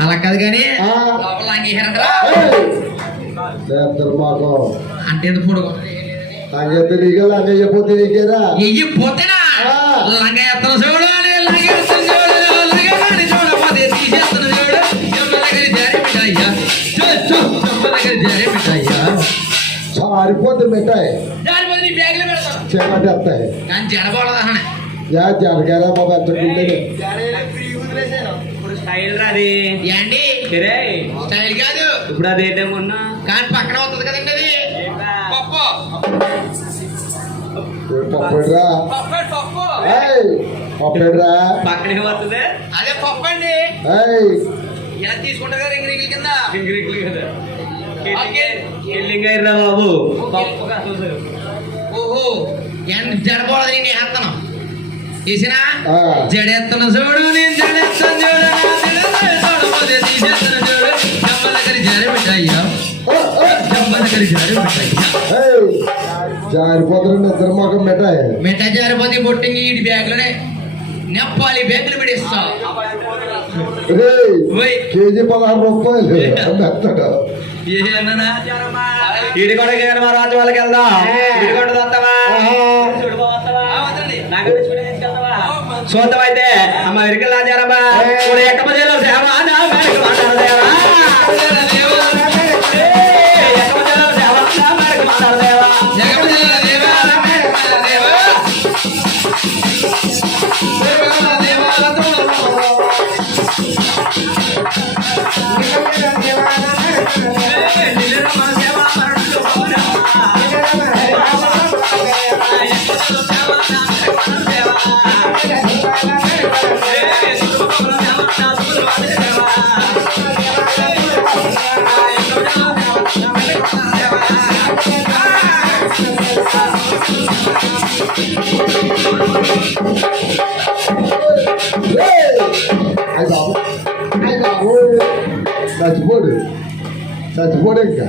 అలా కాదు కానీ అంటే ఎంత పొడుగు అంగైతే నీకే లంగ చెప్పితే నీకేరా పోతేనా. లంగ ఎత్తన చూడు లంగ ఎత్తన చూడు లంగ చూడపోతే తీసేస్తున్న చూడు చెంప దగ్గర జారి మిఠాయ్యా చూ, చూ, చెంప దగ్గర జారి మిఠాయ్యా మిఠాయి. జారిపోతే నీ బ్యాగ్లో పెడతాను చెమట వస్తాయి. కానీ పెద్దకుంటే ఇప్పుడు స్టైల్ రాది. ఏండి సరే స్టైల్ కాదు. ఇప్పుడు అది ఏంటో మొన్న కానీ పక్కన అవుతుంది కదండి అది. పప్పు. పక్కనే వస్తుంది అదే పప్పు అండి. ఏయ్. ఇలా తీసుకుంటారు కదా రింగ్ రింగుల కింద. గింగిరిగ్లు కదా. అయ్యారా బాబు. పప్పు కాదు ఓహో. ఎంత జడబోడదు నేను వేస్తాను వేసినా ఆ. జడెత్తను చూడు నేను జడెత్తను జంబ దగ్గర జారి మిఠాయ్యా ఏయ్ జారిపోతున్న నిద్ర మాకు మిఠాయి. మిఠాయి జారిపోతే బొట్టింగ్ ఈ బ్యాగ్లోనే నెప్పాలి బ్యాగులు పెడేస్తా. కేజీ పదహారు రూపాయలు. మా రాజు వాళ్ళకి వెళ్దాం? అమ్మ ఇరికి లాజారమ్మా ఇప్పుడు ఎక్క మధ్యలో సేవ. చచ్చిపోడు ఇంకా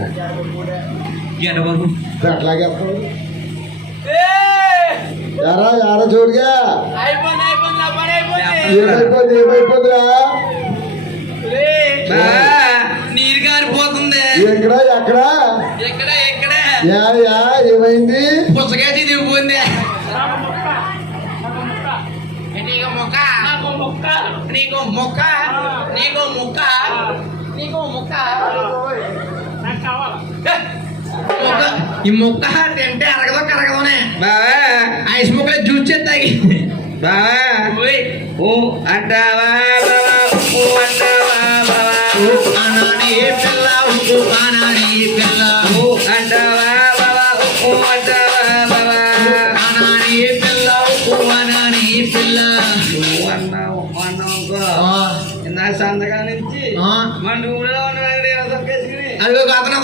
అట్లాగే ఎరా ఎరా చూడుగా ఏమైపోయింది ఏమైపోతుందిరా నీరు గారిపోతుంది ఎక్కడ ఎక్కడ? ఎక్కడ ఎక్కడ యా యా ఏమైంది పుచ్చకాయ దిగిపోయింది నీకు మొక్క? నీకు మొక్క. నీకు మొక్క? నీకు మొక్క? మొక్క? ఈ మొక్క తింటే అరగదో కరగదోనే. బావా. ఐస్ ముక్కలు జ్యూస్ చేస్తాయి బావా. ఊ అంటావా ఊ అంటావా బావా. అనాని పిల్ల ఉప్పు అనాని పిల్ల. ఊ అంటావా బావా ఊ అంటావా బావా. అనాని పిల్ల ఉప్పు అనాని పిల్ల. నువ్వు అన్నావు అన్నావు ఆ, ఇందాక సంతకాల నుంచి. మన ఊళ్ళో తొక్కేసుకుని అదిగో అతను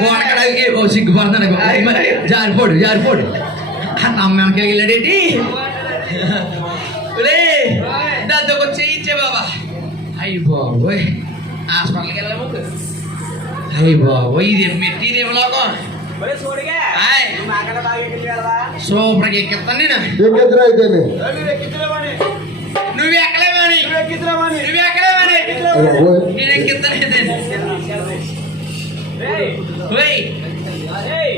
గోడకడకి ఓ సిగ్గుపడుతున్నాడు జారిపోడు జారిపోడు అమ్మాయికి వెళ్ళాడేటి? దాంతో చేయించే బాబా. అయ్యి బాబోయ్. హాస్పిటల్కి వెళ్ళాము అయ్యి బాబోయ్ ఇది లోకం అక్కడ బాగా ఎక్కించగలవా సూపర్గా ఎక్కిస్తాను నేను. నువ్వు ఎక్కలేవని నువ్వు ఎక్కలేవని నేను ఎక్కిస్తాను ఏయ్